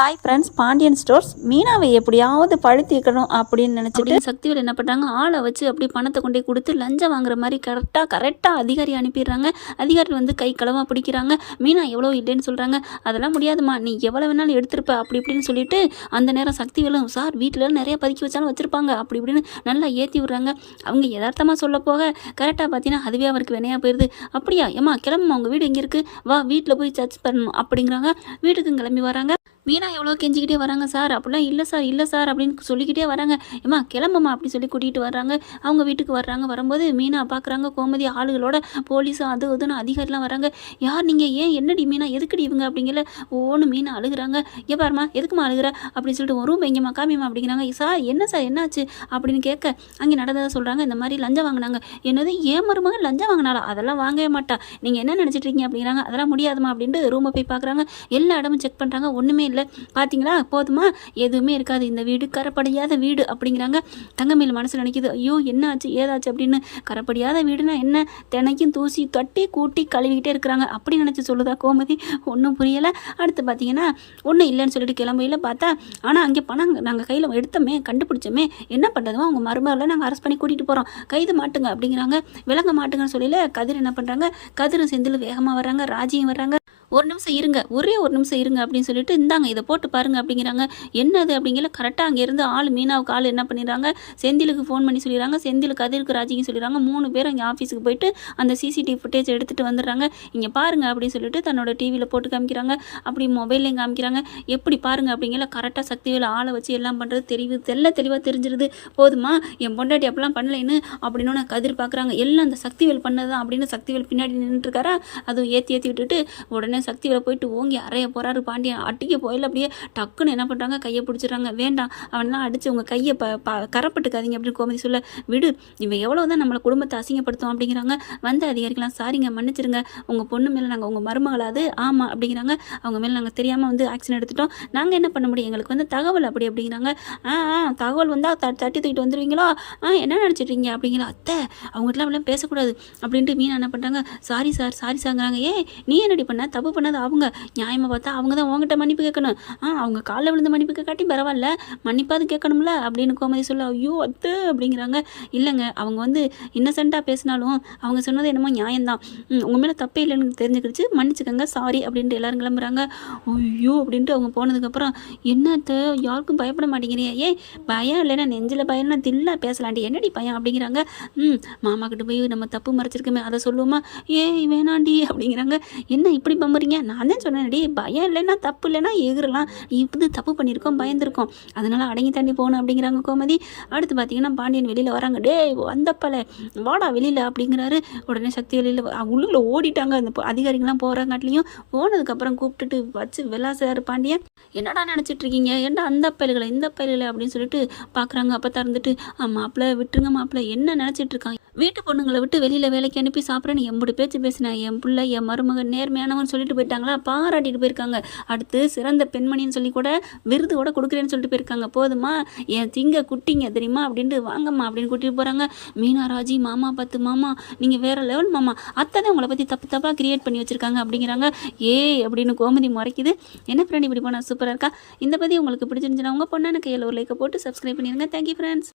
Hi friends, Pandian stores மீனாவை எப்படியாவது பழுத்திக்கணும் அப்படின்னு நினச்சிட்டு சக்திவேல் என்ன பண்ணுறாங்க, ஆளை வச்சு அப்படி பணத்தை கொண்டே கொடுத்து லஞ்சம் வாங்குற மாதிரி கரெக்டாக அதிகாரி அனுப்பிடுறாங்க. அதிகாரி வந்து கை களவாக பிடிக்கிறாங்க. மீனா எவ்வளோ இல்லைன்னு சொல்கிறாங்க. அதெல்லாம் முடியாதுமா, நீ எவ்வளோ வேணாலும் எடுத்துருப்ப அப்படி இப்படின்னு சொல்லிட்டு அந்த நேரம் சக்திவேலும் சார் வீட்டில் நிறைய பதுக்கி வச்சாலும் வச்சுருப்பாங்க அப்படி இப்படின்னு நல்லா ஏற்றி விட்றாங்க. அவங்க யதார்த்தமாக சொல்ல போக கரெக்டாக பார்த்தீங்கன்னா அதுவே அவருக்கு வினையாக போயிடுது. அப்படியா ஏம்மா கிளம்புமா, உங்கள் வீடு எங்கே இருக்குது, வா வீட்டில் போய் சர்ச் பண்ணணும் அப்படிங்கிறாங்க. வீட்டுக்கு கிளம்பி வராங்க. மீனா எவ்வளோ கெஞ்சிக்கிட்டே வராங்க. சார் அப்படிலாம் இல்லை சார் அப்படின்னு சொல்லிக்கிட்டே வராங்க. ஏம்மா கிளம்புமா அப்படி சொல்லி கூட்டிகிட்டு வர்றாங்க. அவங்க வீட்டுக்கு வர்றாங்க. வரும்போது மீனா பார்க்குறாங்க, கோமதி ஆளுகளோட போலீஸும் அது இதுன்னு அதிகாரிலாம் வராங்க. யார் நீங்கள், ஏன் என்னடி மீனா, எதுக்குடி இவங்க அப்படிங்கிற ஒவ்வொன்று மீனா அழுகுறாங்க. ஏ பாருமா எதுக்குமா அழுகுற அப்படின்னு சொல்லிட்டு ஒரு ரூம் எங்கேம்மா காமியம்மா அப்படிங்கிறாங்க. சார் என்னாச்சு அப்படின்னு கேட்க அங்கே நடந்ததை சொல்கிறாங்க. இந்த மாதிரி லஞ்சம் வாங்கினாங்க. என்னது ஏன் மருமக லஞ்சம் வாங்கினாலா, அதெல்லாம் வாங்கவே மாட்டா, நீங்கள் என்ன நினச்சிட்டு இருக்கீங்க அப்படிங்கிறாங்க. அதெல்லாம் முடியாதுமா அப்படின்ட்டு ரூமை போய் பார்க்குறாங்க. எல்லா இடமும் செக் பண்ணுறாங்க. ஒன்றுமே இல்லை. பார்த்தீங்களா போதுமா, எதுவுமே இருக்காது, இந்த வீடு கரப்படியாத வீடு அப்படிங்கிறாங்க. தங்கமேல் மனசில் நினைக்கிது, ஐயோ என்ன ஆச்சு ஏதாச்சு அப்படின்னு. கரப்படியாத வீடுனா என்ன, தினைக்கும் தூசி கட்டி கூட்டி கழுவிக்கிட்டே இருக்கிறாங்க அப்படி நினச்சி சொல்லுதா கோமதி. ஒன்றும் புரியலை. அடுத்து பார்த்தீங்கன்னா ஒன்றும் இல்லைன்னு சொல்லிட்டு கிளம்பையில் பார்த்தா, ஆனால் அங்கே பணம் நாங்கள் கையில் எடுத்தோமே, கண்டுபிடிச்சோமே, என்ன பண்ணுறதுமோ அவங்க மருமகளை நாங்கள் அரெஸ்ட் பண்ணி கூட்டிகிட்டு போகிறோம், கைது மாட்டுங்க அப்படிங்கிறாங்க. விலங்க மாட்டுங்கன்னு சொல்லல கதிர் என்ன பண்ணுறாங்க, கதிரும் செந்தில் வேகமாக வர்றாங்க, ராஜியும் வர்றாங்க. ஒரு நிமிஷம் இருங்க, ஒரே ஒரு நிமிஷம் இருங்க அப்படின்னு சொல்லிட்டு இந்தாங்க இதை போட்டு பாருங்க அப்படிங்கிறாங்க. என்னது அப்படிங்கிற கரெக்டாக அங்கேருந்து மீனாவுக்கு ஆள் என்ன பண்ணிடுறாங்க, செந்திலுக்கு ஃபோன் பண்ணி சொல்லிடுறாங்க. செந்தில் கதிருக்கு ராஜிக்கு சொல்லிடுறாங்க. 3 பேரும் அங்கே ஆஃபீஸுக்கு போயிட்டு அந்த சிசிடிவி ஃபுட்டேஜ் எடுத்துகிட்டு வந்துடுறாங்க. இங்கே பாருங்க அப்படின்னு சொல்லிட்டு தன்னோட டிவியில் போட்டு காமிக்கிறாங்க. அப்படி மொபைல்லையும் காமிக்கிறாங்க. எப்படி பாருங்க அப்படிங்கிற கரெக்டாக சக்திவேல் ஆளை வச்சு எல்லாம் பண்ணுறது தெளிவாக தெரிஞ்சிருது. போதுமா என் பொண்டாட்டி அப்படிலாம் பண்ணலைன்னு அப்படின்னு கதிர் பார்க்குறாங்க. எல்லாம் அந்த சக்திவேல் பண்ணது தான் அப்படின்னு சக்திவேல் பின்னாடி நின்றுட்டுருக்காரா. அதுவும் ஏற்றி விட்டுட்டு உடனே சக்திவேலை போயிட்டு ஓங்கி அறைய போகிறாரு. பாண்டியன் அட்டிக்க போயில அப்படியே டக்குன்னு என்ன பண்ணுறாங்க, கையை பிடிச்சிடுறாங்க. வேண்டாம் அவனெலாம் அடித்து உங்கள் கையை கரப்பட்டுக்காதீங்க அப்படின்னு கோமதி சொல்ல, விடு இவன் எவ்வளோ தான் நம்மளை குடும்பத்தை அசிங்கப்படுத்தும் அப்படிங்கிறாங்க. வந்த அதிகாரிகளாம் சாரிங்க மன்னிச்சிருங்க, உங்கள் பொண்ணு மேலே நாங்கள் உங்கள் மருமகளாது ஆமாம் அப்படிங்கிறாங்க. அவங்க மேலே நாங்கள் தெரியாமல் வந்து ஆக்ஷன் எடுத்துட்டோம், நாங்கள் என்ன பண்ண முடியும், எங்களுக்கு வந்து தகவல் அப்படிங்கிறாங்க. தகவல் வந்தால் தட்டி தூக்கிட்டு வந்துடுவீங்களா, என்ன நினச்சிட்ருக்கீங்க அப்படிங்கிற. அத்தை அவங்ககிட்டலாம் பேசக்கூடாது அப்படின்ட்டு மீனா என்ன பண்ணுறாங்க, சாரி சார்ங்கிறாங்க. நீ என்னடி பண்ண, தப்பு பண்ணது அவங்க, நியாயமாக பார்த்தா அவங்க தான் உங்ககிட்ட மன்னிப்பு கேட்கணும். அவங்க காலில் விழுந்து மன்னிப்பு கேட்காட்டி பரவாயில்ல, மன்னிப்பாது கேட்கணும்ல அப்படின்னு கோமதி சொல்ல, ஐயோ அத்து அப்படிங்கிறாங்க. இல்லைங்க அவங்க வந்து இன்னசென்ட்டாக பேசினாலும் அவங்க சொன்னது என்னமோ நியாயம்தான், உங்கள் மேலே தப்பே இல்லைன்னு தெரிஞ்சுக்கிடுச்சு, மன்னிச்சுக்கோங்க சாரி அப்படின்ட்டு எல்லோரும் கிளம்புறாங்க. ஐயோ அப்படின்ட்டு அவங்க போனதுக்கப்புறம், என்னத்த யாருக்கும் பயப்பட மாட்டேங்கிறீங்க, பயம் இல்லைன்னா நெஞ்சில் பயம்னா தில்லா பேசலாண்டி, என்னடி பயம் அப்படிங்கிறாங்க. மாமா கிட்ட போய் நம்ம தப்பு மறைச்சிருக்கோமே அதை சொல்லுவோமா, வேணாண்டி அப்படிங்கிறாங்க. என்ன இப்படி பம்புறீங்க, நான் தான் சொன்னேன்டி பயம் இல்லைன்னா தப்பு இல்லைன்னா எகிரலாம், இப்படி தப்பு பண்ணியிருக்கோம் பயந்துருக்கோம், அதனால் அடங்கி தண்ணி போகணும் அப்படிங்கிறாங்க கோமதி. அடுத்து பார்த்தீங்கன்னா பாண்டியன் வெளியில் வராங்க. அந்த வாடா வெளியில் அப்படிங்கிறாரு. உடனே சக்தி வெளியில் உள்ளுக்குள்ள ஓடிட்டாங்க. அந்த அதிகாரிகள்லாம் போகிறாங்காட்டிலையும் போனதுக்கப்புறம் கூப்பிட்டுட்டு வச்சு விளாசாரு பாண்டியன். என்னடா நினச்சிட்டு இருக்கீங்க, ஏன்டா அந்த பயல்களை இந்த பயல்களை அப்படின்னு சொல்லிட்டு பார்க்குறாங்க. அப்போ திறந்துட்டு மாப்பிள்ளை விட்டுருங்க மாப்பிள்ளை, என்ன நினச்சிட்டு இருக்காங்க, வீட்டு பொண்ணுங்களை விட்டு வெளியில் வேலைக்கு அனுப்பி சாப்பிட்றேன்னு எம்புடி பேச்சு பேசினேன், என் பிள்ளை என் மருமகன் நேர்மையானவன் சொல்லிட்டு போயிட்டாங்களா, பாராட்டிட்டு போயிருக்காங்க. அடுத்து சிறந்த பெண்மணின்னு சொல்லி கூட விருது கூட கொடுக்குறேன்னு சொல்லிட்டு போயிருக்காங்க. போதுமா என் திங்க குட்டிங்க தெரியுமா அப்படின்ட்டு வாங்கம்மா அப்படின்னு கூட்டிகிட்டு போகிறாங்க. மீனா ராஜி மாமா பார்த்து, மாமா நீங்கள் வேறு லெவல் மாமா, அத்தை தான் உங்களை பற்றி தப்பாக கிரியேட் பண்ணி வச்சுருக்காங்க அப்படிங்கிறாங்க. அப்படின்னு கோமதி முறைக்குது. என்ன ஃப்ரெண்ட் இப்படி போனால் சூப்பராக இருக்கா. இந்த பற்றி உங்களுக்கு பிடிச்சிருந்துச்சுன்னா உங்கள் பொண்ணான கையில் ஒரு லைக்கை போட்டு சப்ஸ்கிரைப் பண்ணிடுங்க. Thank you friends.